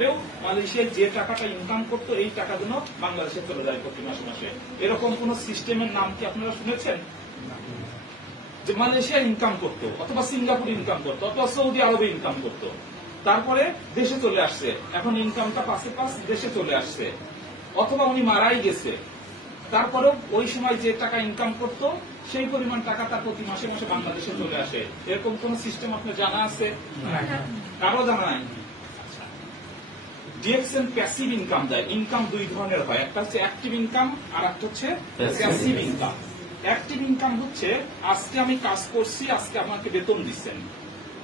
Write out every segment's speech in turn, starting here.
থাকলেও মালয়েশিয়ায় যে টাকাটা ইনকাম করতো এই টাকাগুলো বাংলাদেশে চলে যায় প্রতি মাসে মাসে। এরকম কোন সিস্টেমের নাম কি আপনারা শুনেছেন? যে মালয়েশিয়া ইনকাম করতো অথবা সিঙ্গাপুর ইনকাম করতো অথবা সৌদি আরবে ইনকাম করতো, তারপরে দেশে চলে আসছে, এখন ইনকামটা পাশে পাশ দেশে চলে আসছে, অথবা উনি মারাই গেছে, তারপরেও ওই সময় যে টাকা ইনকাম করতো সেই পরিমাণ টাকা তার প্রতি মাসে মাসে বাংলাদেশে চলে আসে। এরকম কোন সিস্টেম আপনার জানা আছে? কারো জানা নাই? ডিএক্সএন প্যাসিভ ইনকাম দেয়। ইনকাম দুই ধরনের হয়, একটা হচ্ছে অ্যাক্টিভ ইনকাম আর একটা হচ্ছে প্যাসিভ ইনকাম। অ্যাক্টিভ ইনকাম হচ্ছে আজকে আমি কাজ করছি, আজকে আমাকে বেতন দিচ্ছেন,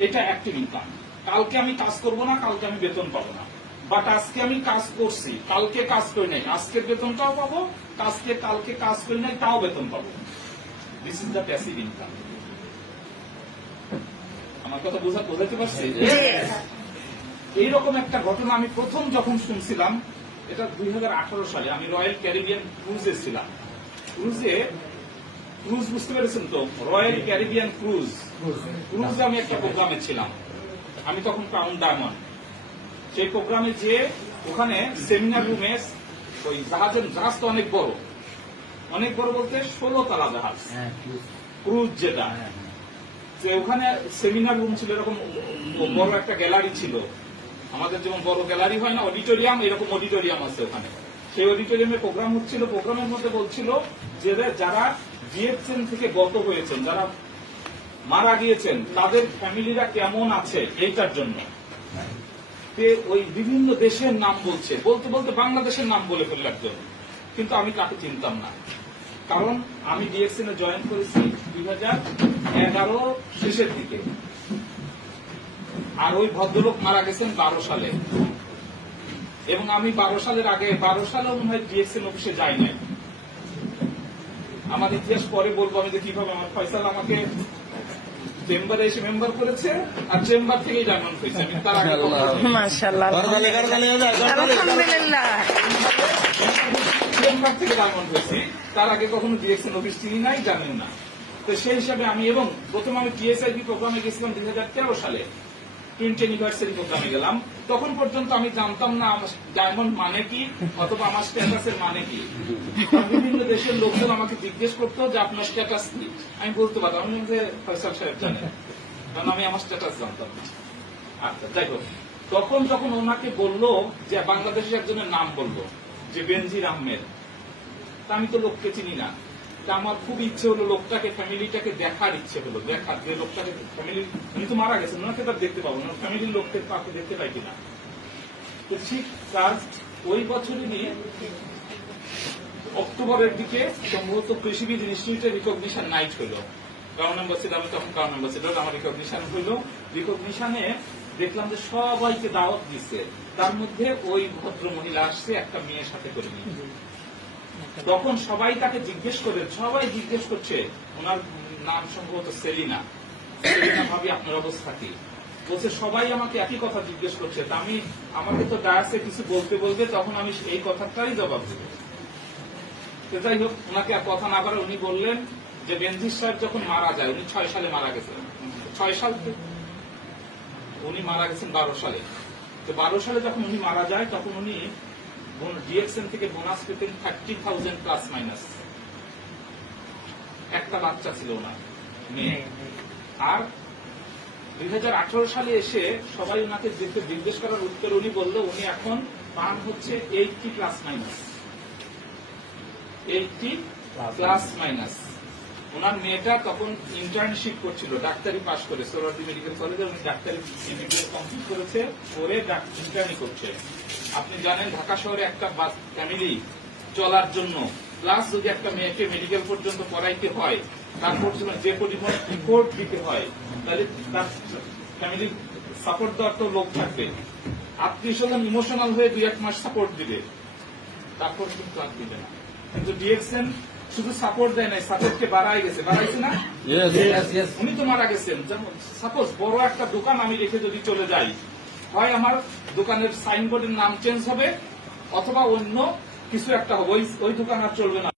এটা অ্যাক্টিভ ইনকাম। কালকে আমি কাজ করব না, কালকে আমি বেতন পাবো না। বাট আজকে আমি কাজ করছি, কালকে কাজ করি নাই, আজকের বেতনটাও পাবো, কালকে কাজ করি নাই তাও বেতন পাবো। This is the passive income. আমার কথা বোঝাতে পারছি? এইরকম একটা ঘটনা আমি প্রথম যখন শুনছিলাম, এটা 2018 সালে, আমি রয়্যাল ক্যারিবিয়ান ক্রুজে ছিলাম। ক্রুজ বুঝতে পেরেছেন তো? রয়্যাল ক্যারিবিয়ান ক্রুজে আমি একটা প্রোগ্রামে ছিলাম, আমি তখন ক্রাউন ডায়মন্ড। সেই প্রোগ্রামে যে ওখানে সেমিনার রুমে, ওই জাহাজ তো অনেক বড় বলতে 16 তলা জাহাজ, ক্রুজ যেটা, ওখানে সেমিনার রুম ছিল, এরকম বড় একটা গ্যালারি ছিল। আমাদের যেমন বড় গ্যালারি হয় না, অডিটোরিয়াম, এরকম অডিটোরিয়াম আছে ওখানে। সেই অডিটোরিয়ামে প্রোগ্রাম হচ্ছিল। প্রোগ্রামের মধ্যে বলছিল যে যারা ডিএক্সএন থেকে গত হয়েছেন, যারা মারা গিয়েছেন, তাদের ফ্যামিলিরা কেমন আছে এইটার জন্য ওই বিভিন্ন দেশের নাম বলতে বলতে বাংলাদেশের নাম বলে ফেলল একজন, কিন্তু আমি তাকে চিনতাম না। কারণ আমি ডিএক্সএন এ জয়েন করেছি 2011 শেষের দিকে, আর ওই ভদ্রলোক মারা গেছেন 12 সালে, এবং আমি 12 সালের আগে 12 সালে মনে হয় ডিএক্সএন অফিসে যাই নাই। আমার ইতিহাস পরে বলবো আমি যে কিভাবে আমার ফয়সাল আমাকে চেম্বারে এসে মেম্বার করেছে, আর চেম্বার থেকেই ডায়মন্ড হয়েছে। আমি তার আগে মাশাআল্লাহ, আলহামদুলিল্লাহ, চেম্বার থেকে ডায়মন্ড হয়েছি, তার আগে কখনো ডিএক্সএন অফিস চিনি নাই, জানেন না। তো সেই হিসাবে আমি, এবং প্রথমে আমি টিএসআইপি প্রোগ্রামে গেছিলাম 2013 সালে, 20 অ্যানিভার্সারি প্রোগ্রামে গেলাম। তখন পর্যন্ত আমি জানতাম না আমার ডায়মন্ড মানে কি, অথবা আমার স্ট্যাটাসের মানে কি। বিভিন্ন দেশের লোকজন আমাকে জিজ্ঞেস করতো যে আপনার স্ট্যাটাস কি, আমি বলতে পারতাম আমি যে ফয়সাল সাহেব জানেন, কারণ আমি আমার স্ট্যাটাস জানতাম না। আচ্ছা, যাই হোক, তখন যখন ওনাকে বললো যে বাংলাদেশের একজনের নাম বললো যে বেনজির আহমেদ, তা আমি তো লোককে চিনি না। তা আমার খুব ইচ্ছে হলো লোকটাকে, ফ্যামিলিটাকে দেখার ইচ্ছে হলো, দেখার যে লোকটাকে, ফ্যামিলি, উনি তো মারা গেছেন, ওনাকে তার দেখতে পাবো না, ফ্যামিলির লোককে তাকে দেখতে পাই কিনা। তো ঠিক তার ওই বছরই অক্টোবরের দিকে সম্ভবত কৃষিবিদ ইনস্টিটিউটের রিকগনিশন নাইট হলো। ক্রাউন অ্যাম্বাসেডর, আমি তখন ক্রাউন অ্যাম্বাসেডর, আমার রিকগনিশন হলো। রিকগনিশনে দেখলাম যে সবাইকে দাওয়াত দিচ্ছে, তার মধ্যে ওই ভদ্র মহিলা আসছে একটা মেয়ের সাথে করে নিয়ে। তখন সবাই তাকে জিজ্ঞেস করছে, ওনার নাম সম্ভবত সেলিনা ভাবি, আপনার অবস্থা কি? বলছে সবাই আমাকে একই কথা জিজ্ঞেস করছে। আমাকে তো ডায়াসে কিছু বলতে তখন আমি এই কথাটাই জবাব দেব। যাই হোক, ওনাকে আর কথা না করে উনি বললেন যে বেনজির সাহেব যখন মারা যায়, উনি 6 সালে মারা গেছেন, 6 সাল, উনি মারা গেছেন 12 সালে। তো 12 সালে যখন উনি মারা যায়, তখন উনি ডিএক্সএন থেকে বোনাস পেতেন 30,000 প্লাস মাইনাস। একটা বাচ্চা ছিল ওনার মেয়ে। আর 2018 সালে এসে সবাই ওনাকে জিজ্ঞেস করার উত্তর উনি বললো উনি এখন পান হচ্ছে 80 প্লাস মাইনাস, 80 প্লাস মাইনাস। ওনার মেয়েটা তখন ইন্টার্নশিপ করছিল, ডাক্তারি পাশ করে সোহরাওয়ার্দী মেডিকেল কলেজে, উনি ডাক্তারি এমবিবিএস কমপ্লিট করেছে, করে ইন্টার্নি করছে। আপনি জানেন ঢাকা শহরে একটা ফ্যামিলি চলার জন্য, প্লাস যদি একটা মেয়েকে মেডিকেল পর্যন্ত পড়াইতে হয়, তারপর যে পরিমাণ রিপোর্ট দিতে হয়, তাহলে তার ফ্যামিলি সাপোর্ট দেওয়ার তো লোক থাকবে। আত্মীয়-স্বজন ইমোশনাল হয়ে 2-1 মাস সাপোর্ট দিবে, তারপর কিন্তু আর দিবে না। কিন্তু ডিএক্সএন শুধু সাপোর্ট দেয় নাই, সাপোর্টকে বাড়াইছে না? উনি তো মারা গেছেন। সাপোজ বড় একটা দোকান আমি রেখে যদি চলে যাই, হয় আমার দোকানের সাইনবোর্ডের নাম চেঞ্জ হবে, অথবা অন্য কিছু একটা হবে, ওই দোকান আর চলবে না।